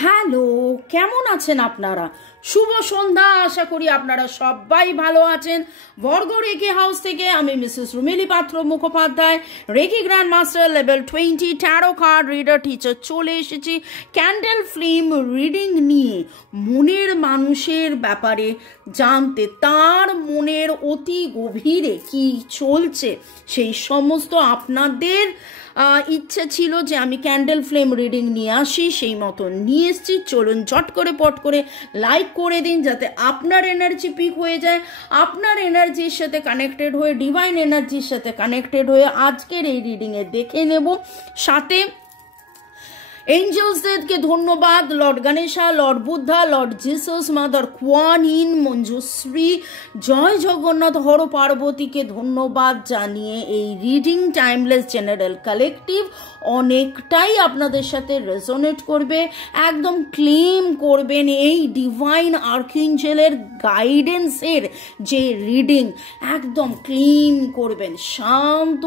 Hello, কেমন আছেন আপনারা? শুভ সন্ধ্যা। আশা করি আপনারা সবাই ভালো আছেন। বর্গ রেকি হাউস থেকে আমি Mrs Rumili Patra Mukhopadhyay, reiki grand master level 20 tarot card reader teacher চলে এসেছি ক্যান্ডেল ফ্লেম রিডিং নিয়ে। মনের মানুষের ব্যাপারে জানতে, তার মনের অতি গভীরে কি চলছে সেই সমস্ত আপনাদের ইচ্ছে ছিল যে আমি ক্যান্ডেল ফ্লেম রিডিং নিয়ে আসি, সেই মতো নিয়ে এসছি। চলুন ঝট করে পট করে লাইক করে দিন যাতে আপনার এনার্জি পিক হয়ে যায়, আপনার এনার্জির সাথে কানেক্টেড হয়ে, ডিভাইন এনার্জির সাথে কানেক্টেড হয়ে আজকের এই রিডিংয়ে দেখে নেব। সাথে এঞ্জেলসদেরকে ধন্যবাদ, lord Ganesha, lord Buddha, lord Jesus, mother Kuan Yin, Manjushri, জয় জগন্নাথ, হর পার্বতীকে ধন্যবাদ জানিয়ে এই রিডিং টাইমলেস জেনারেল কালেকটিভ অনেকটাই আপনাদের সাথে রেজোনেট করবে। একদম ক্লেম করবেন এই ডিভাইন আর্কএঞ্জেলের গাইডেন্সের যে রিডিং, একদম ক্লেম করবেন। শান্ত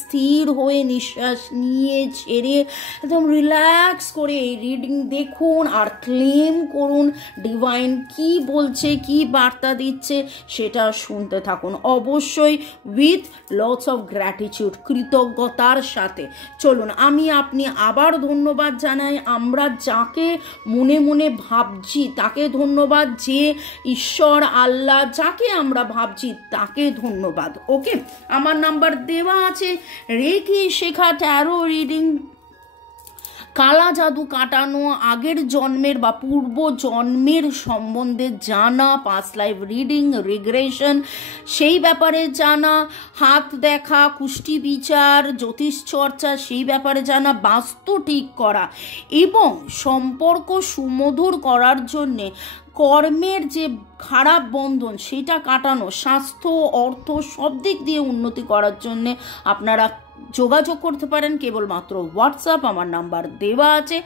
স্থির হয়ে নিঃশ্বাস নিয়ে ছেড়ে একদম রিল্যাক্স করে এই রিডিং দেখুন আর ক্লেম করুন। ডিভাইন কি বলছে, কি বার্তা দিচ্ছে সেটা শুনতে থাকুন, অবশ্যই উইথ লটস অফ গ্র্যাটিটিউড, কৃতজ্ঞতার সাথে। চলুন আমি আপনি আবার ধন্যবাদ জানাই। আমরা যাকে মনে মনে ভাবছি তাকে ধন্যবাদ, যে ঈশ্বর আল্লাহ যাকে আমরা ভাবছি তাকে ধন্যবাদ। ওকে, আমার নাম্বার দেওয়া আছে। রেকি শেখা, ট্যারো রিডিং, কালা জাদু কাটানো, আগের জন্মের বা পূর্ব জন্মের সম্বন্ধে জানা, পাস্ট লাইফ রিডিং, রিগ্রেশন সেই ব্যাপারে জানা, হাত দেখা, কুষ্টি বিচার, জ্যোতিষ চর্চা সেই ব্যাপারে জানা, বাস্তু ঠিক করা এবং সম্পর্ক সুমধুর করার জন্যে কর্মের যে খারাপ বন্ধন সেটা কাটানো, স্বাস্থ্য, অর্থ সব দিক দিয়ে উন্নতি করার জন্যে আপনারা যোগাযোগ করতে পারেন কেবলমাত্র হোয়াটসঅ্যাপ, আমার নাম্বার দেওয়া আছে।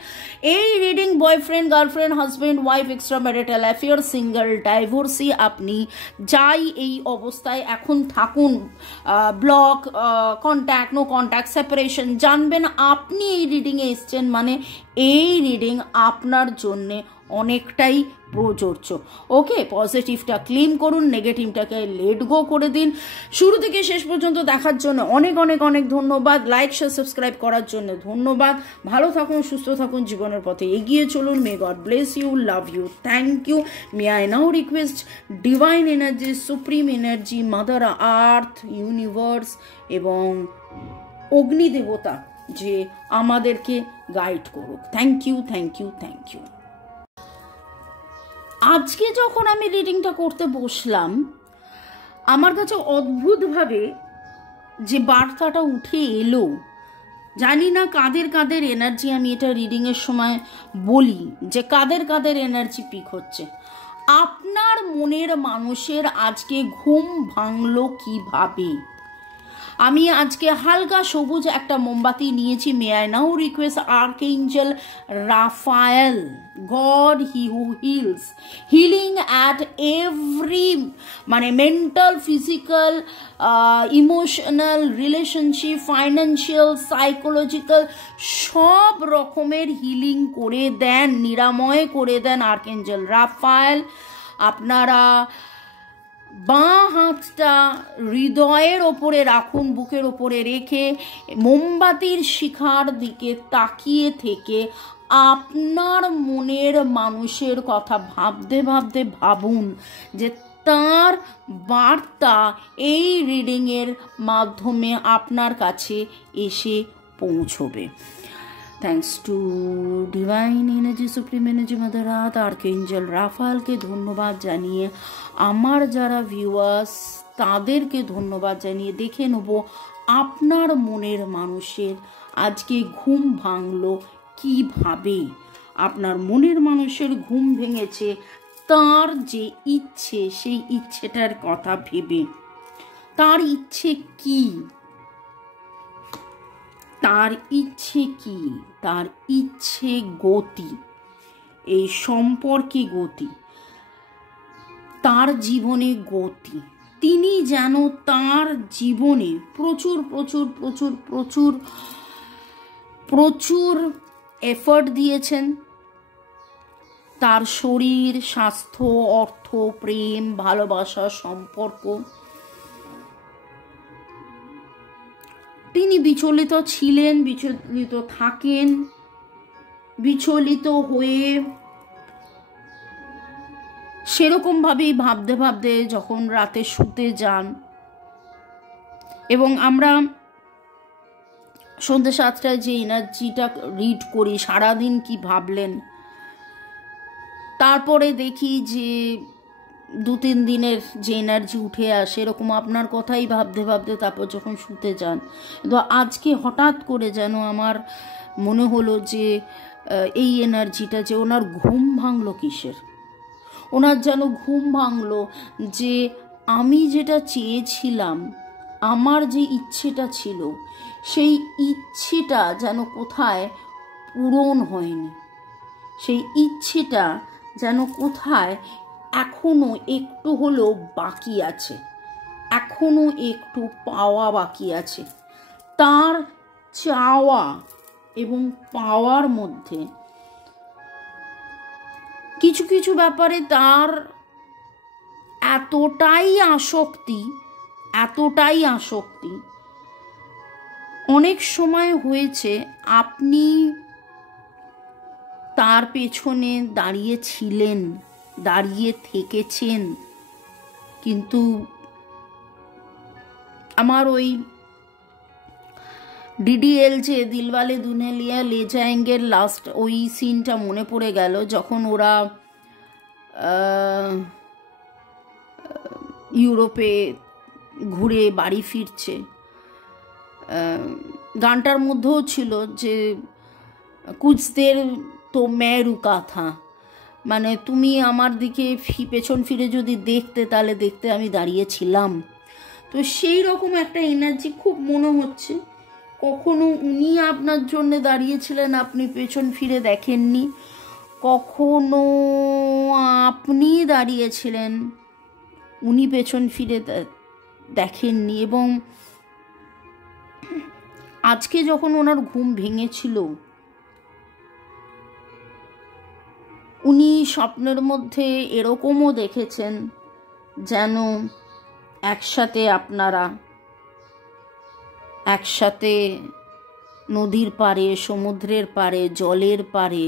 এই reading boyfriend, girlfriend, husband, wife, extra marital affair, single, divorcee, আপনি যাই এই অবস্থায় এখন থাকুন, block, contact, no contact, separation, জানবেন আপনি এই রিডিংয়ে এসছেন মানে এই রিডিং আপনার জন্যে অনেকটাই প্রযোজ্য। ওকে, পজিটিভটা ক্লেম করুন, নেগেটিভটাকে লেট গো করে দিন। শুরু থেকে শেষ পর্যন্ত দেখার জন্য অনেক অনেক অনেক ধন্যবাদ। লাইক, শেয়ার, সাবস্ক্রাইব করার জন্য ধন্যবাদ। ভালো থাকুন, সুস্থ থাকুন, জীবনের পথে এগিয়ে চলুন। May God bless you, love you, thank you. May I now request divine energy, supreme energy, mother earth, universe এবং অগ্নিদেবতা যে আমাদেরকে গাইড করুক। Thank you, thank you, thank you. আজকে যখন আমি রিডিংটা করতে বসলাম, আমার কাছে অদ্ভুতভাবে যে বার্তাটা উঠে এলো, জানি না কাদের কাদের এনার্জি, আমি এটা রিডিংয়ের সময় বলি যে কাদের কাদের এনার্জি পিক হচ্ছে। আপনার মনের মানুষের আজকে ঘুম ভাঙলো কিভাবে? আমি আজকে হালকা সবুজ একটা মোমবাতি নিয়েছি। May I now request archangel Raphael, God he who heals, healing at every, মানে mental, physical, emotional, relationship, financial, psychological সব রকমের হিলিং করে দেন, নিরাময় করে দেন আর্কএঞ্জেল রাফায়েল। আপনারা বাঁ হাতটা হৃদয়ের ওপরে রাখুন, বুকের ওপরে রেখে মোমবাতির শিখার দিকে তাকিয়ে থেকে আপনার মনের মানুষের কথা ভাবতে ভাবতে ভাবুন যে তার বার্তা এই রিডিংয়ের মাধ্যমে আপনার কাছে এসে পৌঁছবে। Thanks to divine energy, supreme energy, mother earth, archangel রাফায়েলকে ধন্যবাদ জানিয়ে, আমার যারা ভিউয়ার্স তাদেরকে ধন্যবাদ জানিয়ে দেখে নেব আপনার মনের মানুষের আজকে ঘুম ভাঙলো কিভাবে। আপনার মনের মানুষের ঘুম ভেঙেছে তার যে ইচ্ছে, সেই ইচ্ছেটার কথা ভেবে। তার ইচ্ছে কি? তার ইচ্ছে কি? তার ইচ্ছে গতি, এই সম্পর্কে গতি, তার জীবনে গতি। তিনি যেন তার জীবনে প্রচুর প্রচুর প্রচুর প্রচুর প্রচুর এফর্ট দিয়েছেন, তার শরীর, স্বাস্থ্য, অর্থ, প্রেম, ভালোবাসা, সম্পর্ক, তিনি বিচলিত ছিলেন, বিচলিত থাকেন, বিচলিত হয়ে সেরকমভাবেই ভাবতে ভাবতে যখন রাতে শুতে যান, এবং আমরা সন্ধ্যে 7টায় যে এনার্জিটা রিড করি সারাদিন কি ভাবলেন, তারপরে দেখি যে 2-3 দিনের যে এনার্জি উঠে আসে, এরকম আপনার কথাই ভাবতে ভাবতে তারপর যখন শুতে যান। তো আজকে হঠাৎ করে যেন আমার মনে হলো যে এই এনার্জিটা, যে ওনার ঘুম ভাঙলো কিসের, ওনার যেন ঘুম ভাঙলো যে আমি যেটা চেয়েছিলাম, আমার যে ইচ্ছেটা ছিল, সেই ইচ্ছেটা যেন কোথায় পূরণ হয়নি, সেই ইচ্ছেটা যেন কোথায় এখনো একটু হলেও বাকি আছে, এখনো একটু পাওয়া বাকি আছে। তার চাওয়া এবং পাওয়ার মধ্যে কিছু কিছু ব্যাপারে তার এতটাই আসক্তি, অনেক সময় হয়েছে আপনি তার পেছনে দাঁড়িয়েছিলেন, দাঁড়িয়ে থেকেছেন, কিন্তু আমার ওই ডিডিএল যে দিলওয়ালে দুলহানিয়া লে জায়েঙ্গের লাস্ট ওই সিনটা মনে পড়ে গেল, যখন ওরা ইউরোপে ঘুরে বাড়ি ফিরছে। গানটার মধ্যেও ছিল যে কুছদের তো মে রুকা থা, মানে তুমি আমার দিকে পেছন ফিরে যদি দেখতে, তাহলে দেখতে আমি দাঁড়িয়েছিলাম। তো সেই রকম একটা এনার্জি খুব মনে হচ্ছে। কখনো উনি আপনার জন্য দাঁড়িয়েছিলেন, আপনি পেছন ফিরে দেখেননি, কখনো আপনি দাঁড়িয়েছিলেন, উনি পেছন ফিরে দেখেননি। এবং আজকে যখন ওনার ঘুম ভেঙেছিল, উনি স্বপ্নের মধ্যে এরকমও দেখেছেন যেন একসাথে আপনারা একসাথে নদীর পাড়ে, সমুদ্রের পাড়ে, জলের পাড়ে,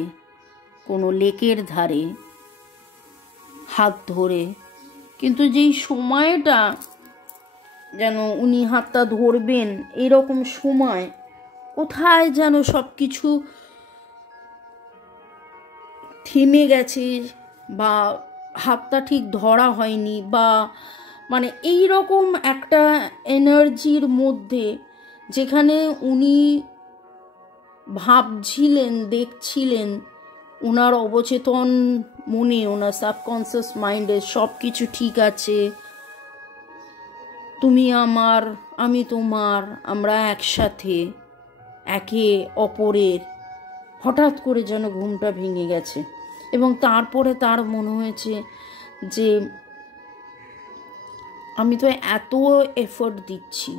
কোনো লেকের ধারে হাত ধরে, কিন্তু যেই সময়টা যেন উনি হাতটা ধরবেন, এরকম সময় কোথায় যেন সব কিছু থেমে গেছে, বা হাতটা ঠিক ধরা হয়নি, বা মানে এই রকম একটা এনার্জির মধ্যে, যেখানে উনি ভাবছিলেন, দেখছিলেন, ওনার অবচেতন মনে, ওনার সাবকনসিয়াস মাইন্ডে সব কিছু ঠিক আছে, তুমি আমার, আমি তোমার, আমরা একসাথে, একে অপরের। হঠাৎ করে যেন ঘুমটা ভেঙে গেছে, এবং তারপরে তার মনে হয়েছে যে আমি তো এত এফোর্ট দিচ্ছি,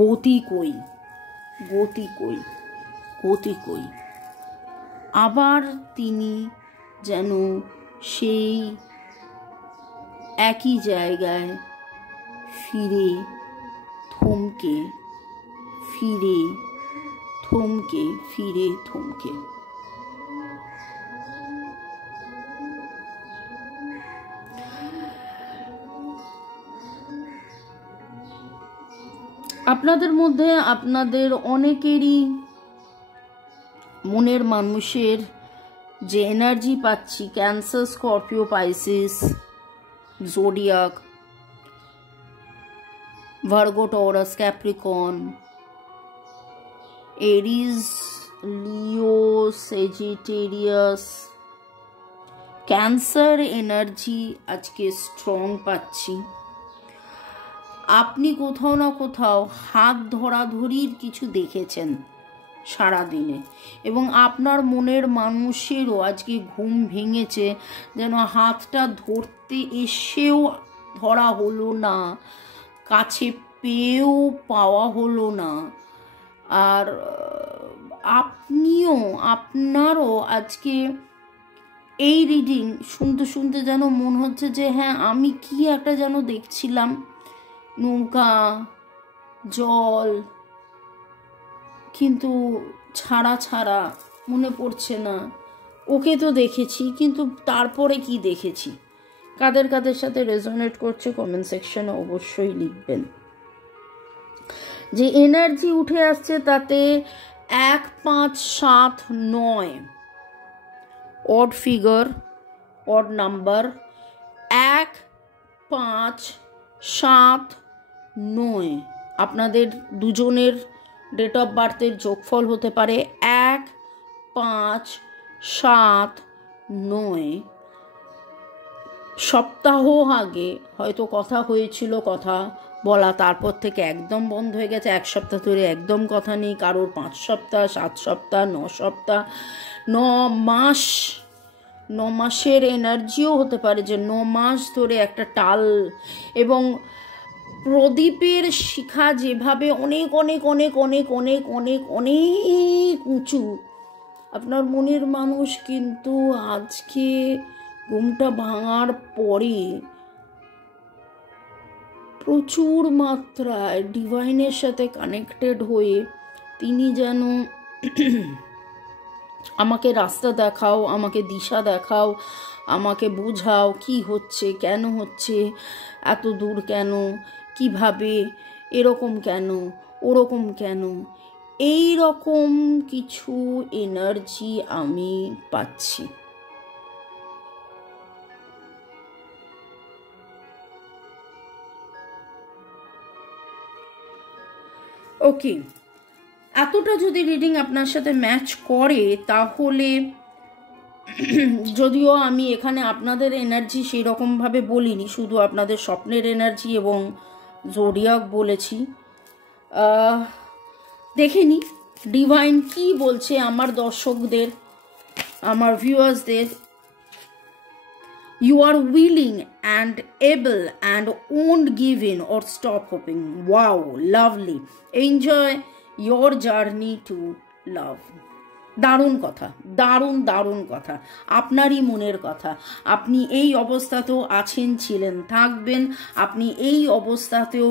গতি কই, গতি কই, গতি কই। আবার তিনি যেন সেই একই জায়গায় ফিরে থমকে, ফিরে থমকে, ফিরে থমকে। আপনাদের মধ্যে আপনাদের অনেকেরই মনের মানুষের যে এনার্জি পাচ্ছি, Cancer, Scorpio, Pisces, zodiac, Virgo, Taurus, Capricorn, Aries, Leo, Sagittarius, Cancer energy আজকে স্ট্রং পাচ্ছি। আপনি কোথাও না কোথাও হাত ধরাধরির কিছু দেখেছেন সারাদিনে, এবং আপনার মনের মানুষেরও আজকে ঘুম ভেঙেছে, যেন হাতটা ধরতে এসেও ধরা হলো না, কাছে পেয়েও পাওয়া হলো না। আর আপনারও আজকে এই রিডিং শুনতে শুনতে যেন মনে হচ্ছে যে হ্যাঁ আমি কি একটা যেন দেখছিলাম, নৌকা, জল, কিন্তু ছাড়া ছাড়া মনে পড়ছে না। ওকে তো দেখেছি, কিন্তু তারপরে কি দেখেছি? কাদের কাদের সাথে রেজোনেট করছে কমেন্ট সেকশনে অবশ্যই লিখবেন। যে এনার্জি উঠে আসছে তাতে 1, 5, 7, 9 অড ফিগার, অড নাম্বার। 1, 5, 7, 9 আপনাদের দুজনের ডেট অফ বার্থের যোগফল হতে পারে 1, 5, 7, 9। সপ্তাহ আগে হয়তো কথা হয়েছিল, কথা বলা, তারপর থেকে একদম বন্ধ হয়ে গেছে। 1 সপ্তাহ ধরে একদম কথা নেই কারোর, 5 সপ্তাহ, 7 সপ্তাহ, 9 সপ্তাহ, 9 মাস। 9 মাসের এনার্জিও হতে পারে, যে 9 মাস ধরে একটা টাল। এবং প্রদীপের শিখা যেভাবে অনেক অনেক অনেক অনেক অনেক অনেক অনেক উঁচু, আপনার মনের মানুষ কিন্তু আজকে ঘুমটা ভাঙার পরে প্রচুর মাত্রায় ডিভাইনের সাথে কানেক্টেড হয়ে তিনি যেন আমাকে রাস্তা দেখাও, আমাকে দিশা দেখাও, আমাকে বোঝাও কি হচ্ছে, কেন হচ্ছে, এত দূর কেন, কিভাবে, এরকম কেন, ওরকম কেন, এই রকম কিছু এনার্জি আমি পাচ্ছি। ওকে, এতটা যদি রিডিং আপনার সাথে ম্যাচ করে, তাহলে যদিও আমি এখানে আপনাদের এনার্জি সেই রকমভাবে বলিনি, শুধু আপনাদের স্বপ্নের এনার্জি এবং জোডিয়াক বলেছি। দেখে নি ডিভাইন কি বলছে আমার দর্শকদের, আমার ভিউয়ার্সদের। You are willing and able and won't give in or stop hoping. Wow, lovely. Enjoy your journey to love. দারুণ কথা, দারুণ দারুণ কথা, আপনারই মনের কথা। আপনি এই অবস্থাতেও আছেন, ছিলেন, থাকবেন। আপনি এই অবস্থাতেও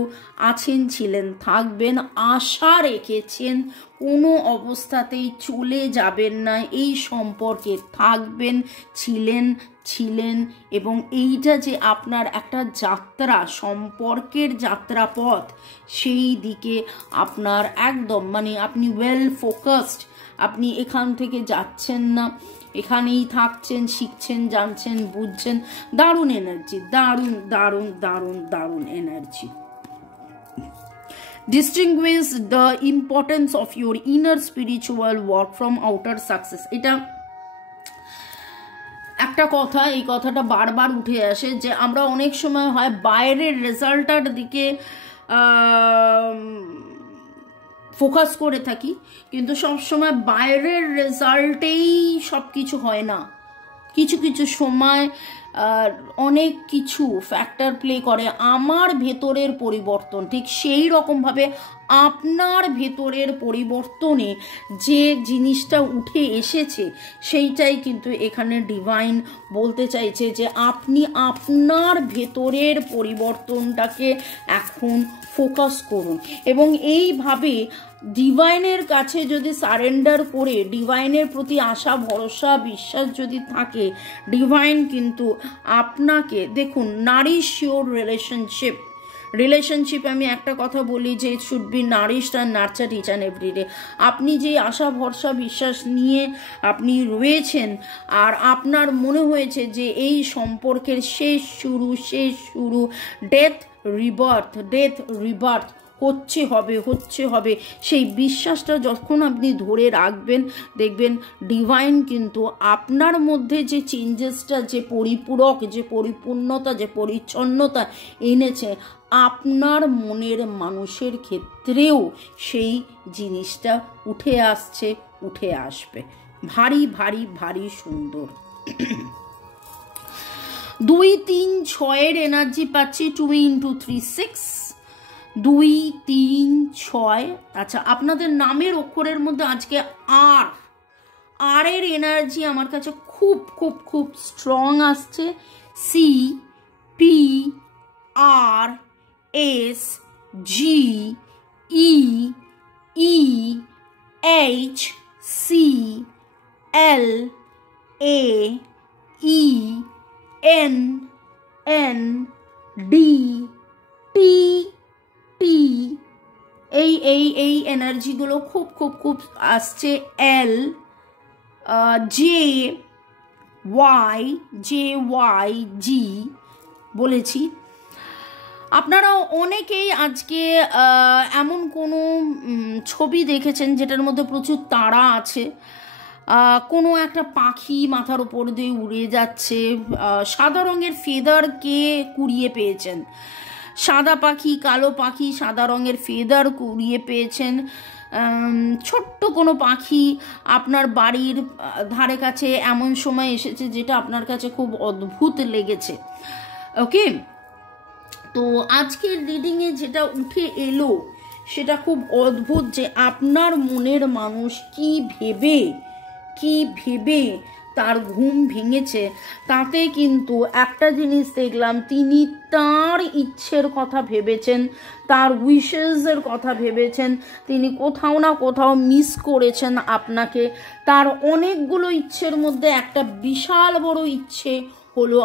আছেন, ছিলেন, থাকবেন। আশা রেখেছেন কোনো অবস্থাতেই চলে যাবেন না, এই সম্পর্কে থাকবেন, ছিলেন। এবং এইটা যে আপনার একটা যাত্রা, সম্পর্কের যাত্রাপথ, সেই দিকে আপনার একদম আপনি ওয়েল ফোকাসড। আপনি এখান থেকে যাচ্ছেন না, এখানেই থাকছেন, শিখছেন, জানছেন, বুঝছেন। দারুণ এনার্জি, দারুণ দারুণ দারুণ দারুণ energy. Distinguish the importance of your inner spiritual work from outer success. এটা একটা কথা, এই কথাটা বারবার উঠে আসে যে আমরা অনেক সময় হয় বাইরের রেজাল্টটার দিকে ফোকাস করে থাকি, কিন্তু সবসময় বাইরের রেজাল্টেই সব কিছু হয় না। কিছু কিছু সময় অনেক কিছু ফ্যাক্টর প্লে করে। আমার ভেতরের পরিবর্তন, ঠিক সেই রকমভাবে আপনার ভেতরের পরিবর্তনে যে জিনিসটা উঠে এসেছে, সেইটাই কিন্তু এখানে ডিভাইন বলতে চাইছে যে আপনি আপনার ভেতরের পরিবর্তনটাকে এখন ফোকাস করুন। এবং এইভাবে ডিভাইনের কাছে যদি সারেন্ডার করে, ডিভাইনের প্রতি আশা, ভরসা, বিশ্বাস যদি থাকে, ডিভাইন কিন্তু আপনাকে, দেখুন, নারিশ ইওর রিলেশনশিপ আমি একটা কথা বলি যে it should be nourished and nurtured each and everyday. আপনি যে আশা, ভরসা, বিশ্বাস নিয়ে আপনি রয়েছেন, আর আপনার মনে হয়েছে যে এই সম্পর্কের শেষ শুরু, ডেথ রিবার্থ হচ্ছে হবে, সেই বিশ্বাসটা যখন আপনি ধরে রাখবেন, দেখবেন ডিভাইন কিন্তু আপনার মধ্যে যে চেঞ্জেসটা, যে পরিপূরক, যে পরিপূর্ণতা, যে পরিচ্ছন্নতা এনেছে, আপনার মনের মানুষের ক্ষেত্রেও সেই জিনিসটা উঠে আসবে। ভারী ভারী ভারী সুন্দর। 2, 3, 6 এনার্জি পাচ্ছি। 2 × 3, 6, 2, 3, 6। আচ্ছা, আপনাদের নামের অক্ষরের মধ্যে আজকে আর এর এনার্জি আমার কাছে খুব খুব খুব স্ট্রং আসছে। C P R S G E E H C L A E N N D T T, এই এনার্জিগুলো খুব খুব খুব আসছে। এল জে ওয়াই জি বলেছি। আপনারা অনেকেই আজকে এমন কোনো ছবি দেখেছেন যেটার মধ্যে প্রচুর তারা আছে, কোনো একটা পাখি মাথার ওপর দিয়ে উড়ে যাচ্ছে, সাদা রঙের ফেদারকে কুড়িয়ে পেয়েছেন, সাদা পাখি কালো পাখি সাদা রঙের ফেদার কুড়িয়ে পেয়েছেন। ছোট্ট কোনো পাখি আপনার বাড়ির ধারে কাছে এমন সময় এসেছে যেটা আপনার কাছে খুব অদ্ভুত লেগেছে। ওকে, তো আজকের রিডিংয়ে যেটা উঠে এলো সেটা খুব অদ্ভুত, যে আপনার মনের মানুষ কি ভেবে তার ঘুম ভেঙেছে, তাতে কিন্তু একটা জিনিস দেখলাম, তিনি তার ইচ্ছের কথা ভেবেছেন, তার উইশেসের কথা ভেবেছেন, তিনি কোথাও না কোথাও মিস করেছেন আপনাকে। তার অনেকগুলো ইচ্ছের মধ্যে একটা বিশাল বড় ইচ্ছে হলো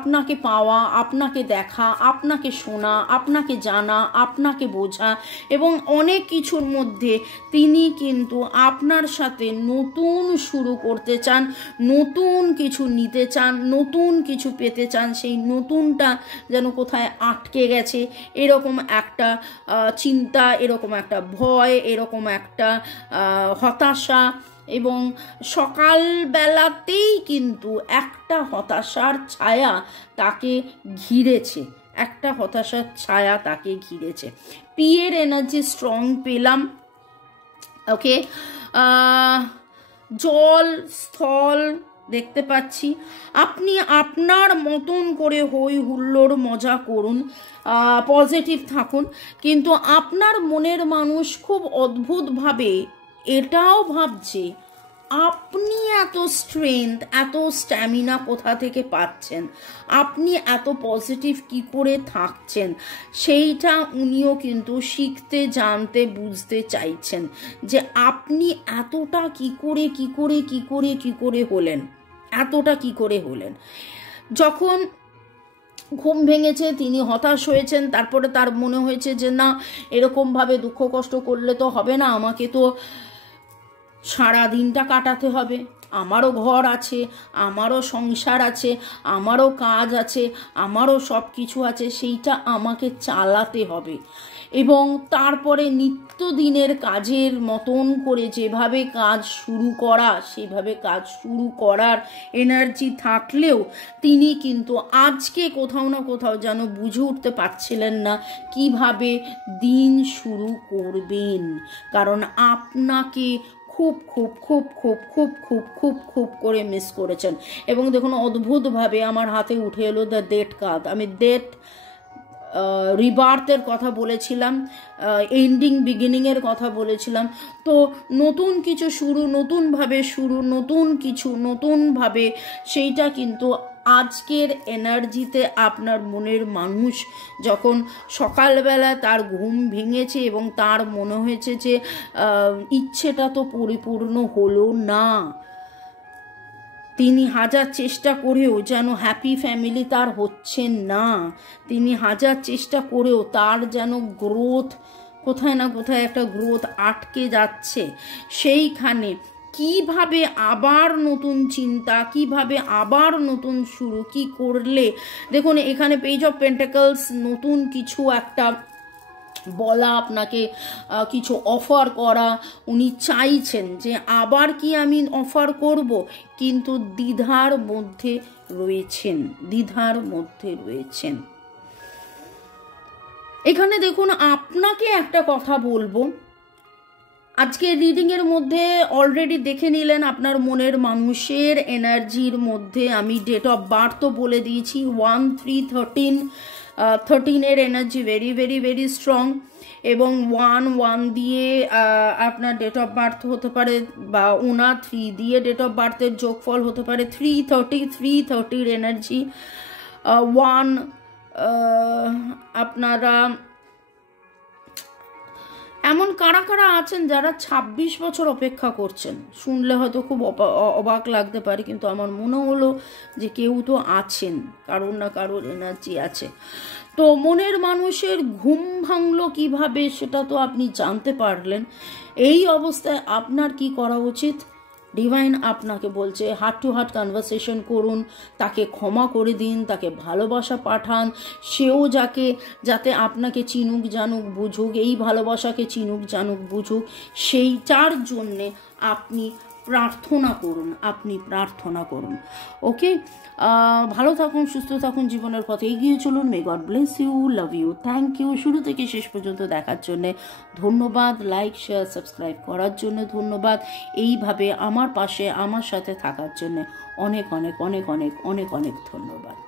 আপনাকে পাওয়া, আপনাকে দেখা, আপনাকে শোনা, আপনাকে জানা, আপনাকে বোঝা, এবং অনেক কিছুর মধ্যে তিনি কিন্তু আপনার সাথে নতুন শুরু করতে চান, নতুন কিছু নিতে চান, নতুন কিছু পেতে চান। সেই নতুনটা যেন কোথায় আটকে গেছে এরকম একটা চিন্তা, এরকম একটা ভয়, এরকম একটা হতাশা, এবং সকালবেলাতেই কিন্তু একটা হতাশার ছায়া তাকে ঘিরেছে, পি এর এনার্জি স্ট্রং পেলাম। ওকে, জল স্থল দেখতে পাচ্ছি। আপনি আপনার মতন করে হই হুল্লোড় মজা করুন, পজিটিভ থাকুন, কিন্তু আপনার মনের মানুষ খুব অদ্ভুতভাবে এটাও ভাবছে আপনি এত স্ট্রেংথ, এত স্ট্যামিনা কোথা থেকে পাচ্ছেন, আপনি এত পজিটিভ কি করে থাকছেন, সেইটা উনিও কিন্তু শিখতে, জানতে, বুঝতে চাইছেন, যে আপনি এতটা কি করে হলেন, এতটা কি করে হলেন। যখন ঘুম ভেঙেছে তিনি হতাশ হয়েছেন, তারপরে তার মনে হয়েছে যে না, এরকমভাবে দুঃখ কষ্ট করলে তো হবে না, আমাকে তো সারা দিনটা কাটাতে হবে, আমারও ঘর আছে, আমারও সংসার আছে, আমারও কাজ আছে, আমারও সব কিছু আছে, সেইটা আমাকে চালাতে হবে। এবং তারপরে নিত্যদিনের কাজের মতন করে যেভাবে কাজ শুরু করা, সেভাবে কাজ শুরু করার এনার্জি থাকলেও তিনি কিন্তু আজকে কোথাও না কোথাও যেন বুঝে উঠতে পারছিলেন না কিভাবে দিন শুরু করবেন, কারণ আপনাকে খুব খুব খুব খুব খুব খুব খুব খুব করে মিস করেছেন। এবং দেখুন, অদ্ভুতভাবে আমার হাতে উঠে এলো দ্য ডেথ কার্ড। আমি ডেথ রিবার্থের কথা বলেছিলাম, এন্ডিং বিগিনিংয়ের কথা বলেছিলাম। তো নতুন কিছু শুরু, নতুনভাবে শুরু, নতুন কিছু নতুনভাবে, সেইটা কিন্তু আজকের এনার্জিতে আপনার মনের মানুষ যখন সকালবেলা তার ঘুম ভেঙেছে এবং তার মনে হয়েছে যে ইচ্ছেটা তো পরিপূর্ণ হলো না, তিনি হাজার চেষ্টা করেও যেন হ্যাপি ফ্যামিলি তার হচ্ছে না, তিনি হাজার চেষ্টা করেও তার যেন গ্রোথ কোথায় না কোথায় একটা গ্রোথ আটকে যাচ্ছে, সেইখানে কিভাবে আবার নতুন চিন্তা, কিভাবে আবার নতুন শুরু, কি করলে, দেখুন এখানে পেজ অফ পেন্টাকলস, নতুন কিছু একটা বলা, আপনাকে কিছু অফার করা, উনি চাইছেন যে আবার কি আমি অফার করব, কিন্তু দ্বিধার মধ্যে রয়েছেন। এখানে দেখুন, আপনাকে একটা কথা বলবো, আজকে রিডিংয়ের মধ্যে অলরেডি দেখে নিলেন আপনার মনের মানুষের এনার্জির মধ্যে আমি ডেট অফ বার্থও বলে দিয়েছি, 1/3/13 13-এর energy very very very strong, এবং 1 দিয়ে আপনার ডেট অফ বার্থ হতে পারে, বা 3 দিয়ে ডেট অফ বার্থের যোগফল হতে পারে 330 এনার্জি। 1 আপনারা এমন কারা কারা আছেন যারা 26 বছর অপেক্ষা করছেন? শুনলে হয়তো খুব অবাক লাগতে পারে, কিন্তু আমার মনে হলো যে কেউ তো আছেন, কারোর না কারোর এনার্জি আছে। তো মনের মানুষের ঘুম ভাঙলো কিভাবে সেটা তো আপনি জানতে পারলেন। এই অবস্থায় আপনার কি করা উচিত? ডিভাইন আপনাকে বলছে হার্ট টু হার্ট কনভারসেশন করুন, তাকে ক্ষমা করে দিন, তাকে ভালোবাসা পাঠান, সেও যাতে আপনাকে চিনুক জানুক বুঝুক, এই ভালোবাসাকে চিনুক জানুক বুঝুক, সেইটার জন্যে আপনি প্রার্থনা করুন। ওকে, ভালো থাকুন, সুস্থ থাকুন, জীবনের পথে এগিয়ে চলুন। May God bless you, love you, thank you. শুরু থেকে শেষ পর্যন্ত দেখার জন্যে ধন্যবাদ। লাইক শেয়ার সাবস্ক্রাইব করার জন্য ধন্যবাদ। এইভাবে আমার পাশে আমার সাথে থাকার জন্য অনেক অনেক অনেক অনেক অনেক অনেক ধন্যবাদ।